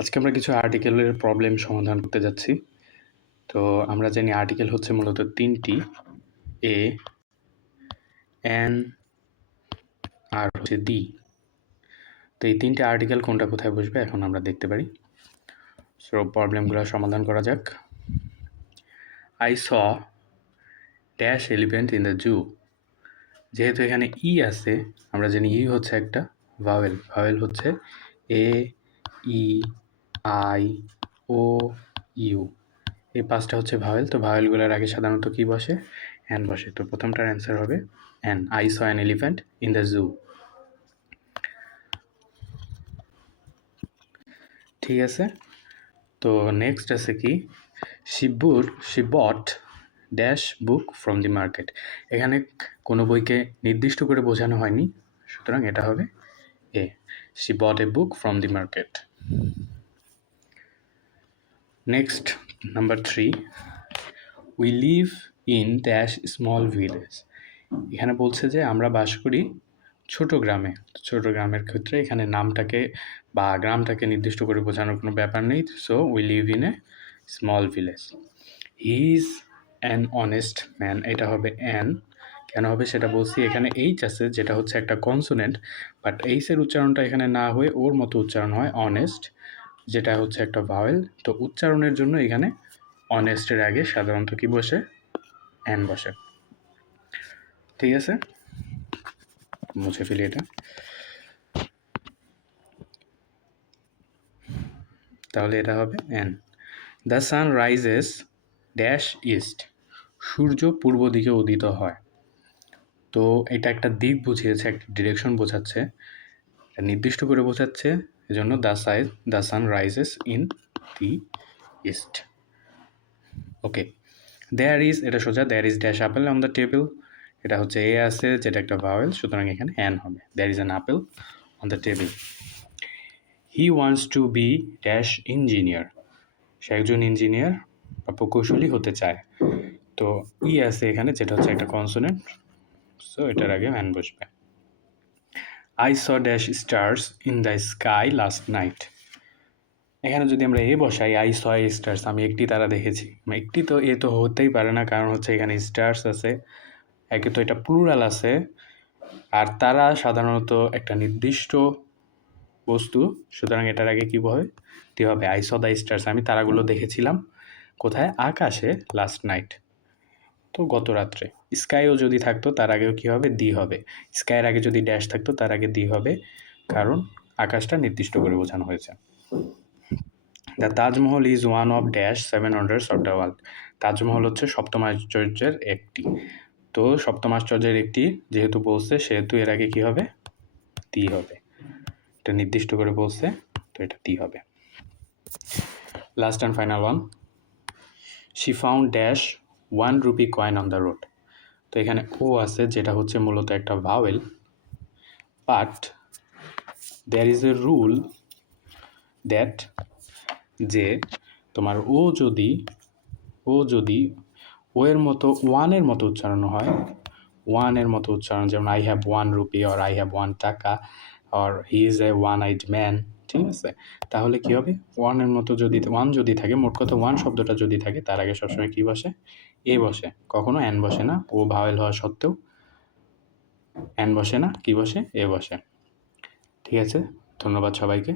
আজকে আমরা কিছু আর্টিকেলের প্রবলেম সমাধান করতে যাচ্ছি। তো আমরা জানি আর্টিকেল হচ্ছে মূলত ৩টি, এ, এন আর হচ্ছে দি। তো এই ৩টে আর্টিকেল কোনটা কোথায় বসবে এখন আমরা দেখতে পারি। সো প্রবলেমগুলো সমাধান করা যাক। I saw dash elephant in the zoo. যেহেতু এখানে ই আছে, আমরা জানি ই হচ্ছে একটা ভাওয়েল। ভাওয়েল হচ্ছে এ, ই, আই, ও, ইউ। এই 5টা হচ্ছে ভাওয়েল। তো ভাওয়েলগুলোর আগে সাধারণত কি বসে? অ্যান বসে। তো প্রথমটার অ্যান্সার হবে an. I saw an elephant in the zoo. ঠিক আছে। তো নেক্সট আছে কি, she bought dash book from the market. এখানে কোনো বইকে নির্দিষ্ট করে বোঝানো হয়নি, সুতরাং এটা হবে a. She bought a book from the market. Next number 3, we live in dash small village. এখানে বলছে যে আমরা বাস করি ছোট গ্রামে। ছোট গ্রামের ক্ষেত্রে এখানে নামটাকে বা গ্রামটাকে নির্দিষ্ট করে বোঝানোর কোনো ব্যাপার নেই। So we live in a small village. He is an honest man. এটা হবে অ্যান। কেন হবে সেটা বলছি। এখানে এইচ আছে যেটা হচ্ছে একটা কনসোনেন্ট, বাট এইচের উচ্চারণটা এখানে না হয়ে ওর মতো উচ্চারণ হয় অনেস্ট, যেটা হচ্ছে একটা ভাওয়েল। তো উচ্চারণের জন্য এখানে অনেস্টের আগে সাধারণত কি বসে? অ্যান বসে। ঠিক আছে, মুছে ফেলি এটা। তাহলে এটা হবে an. The sun rises dash east. সূর্য পূর্ব দিকে উদিত হয়। তো এটা একটা দিক বুঝিয়েছে, একটা ডিরেকশন বোঝাচ্ছে, এটা নির্দিষ্ট করে বোঝাচ্ছে। এজন্য the sun rises in the east. Okay. There is, এটা সোজা। There is dash apple on the table. এটা হচ্ছে এ আছে যেটা একটা ভাওয়েল, সুতরাং এখানে অ্যান হবে। There is an apple on the table. He wants to be dash engineer. সে একজন ইঞ্জিনিয়ার বা প্রকৌশলী হতে চায়। তো ই আছে এখানে যেটা হচ্ছে একটা কনসোনেন্ট, সো এটার আগে অ্যান বসবে। I saw dash stars in the sky last night. এখানে যদি আমরা এ বসাই, আই স স্টার্স, আমি একটি তারা দেখেছি। একটি তো এ তো হতেই পারে না, কারণ হচ্ছে এখানে স্টার্স আছে, একে তো এটা প্লুরাল আছে, আর তারা সাধারণত একটা নির্দিষ্ট বস্তু, সুতরাং এটার আগে কী হবে? তি হবে। আই স দ্য স্টার্স, আমি তারাগুলো দেখেছিলাম কোথায়? আকাশে লাস্ট নাইট, তো গত রাত্রে। স্কাইও যদি থাকতো তার আগেও কী হবে? দি হবে। স্কাইয়ের আগে যদি ড্যাশ থাকতো তার আগে দি হবে, কারণ আকাশটা নির্দিষ্ট করে বোঝানো হয়েছে। The Taj Mahal is one of dash 7 wonders of the world. Taj Mahal হচ্ছে সপ্তম আশ্চর্যের একটি। তো সপ্তম আশ্চর্যের একটি যেহেতু বলছে, সেহেতু এর আগে কী হবে? দি হবে। এটা নির্দিষ্ট করে বলছে, তো এটা দি হবে। Last and final one, she found dash 1 rupee coin on the road. তো এখানে ও আছে যেটা হচ্ছে মূলত একটা vowel, but there is a rule that, যে তোমার ও যদি ও এর মতো ওয়ানের মতো উচ্চারণ হয়, ওয়ানের মতো উচ্চারণ, যেমন I have 1 rupee, or I have 1 টাকা, or he is a one eyed man, ঠিক আছে? তাহলে কী হবে? ওয়ানের মতো যদি ওয়ান যদি থাকে, মোট কথা ওয়ান শব্দটা যদি থাকে, তার আগে সবসময় কী বসে? এ বসে, কখনো অ্যান বসে না। ও ভাওয়েল হওয়া সত্ত্বেও অ্যান বসে না, কী বসে? এ বসে। ঠিক আছে, ধন্যবাদ সবাইকে।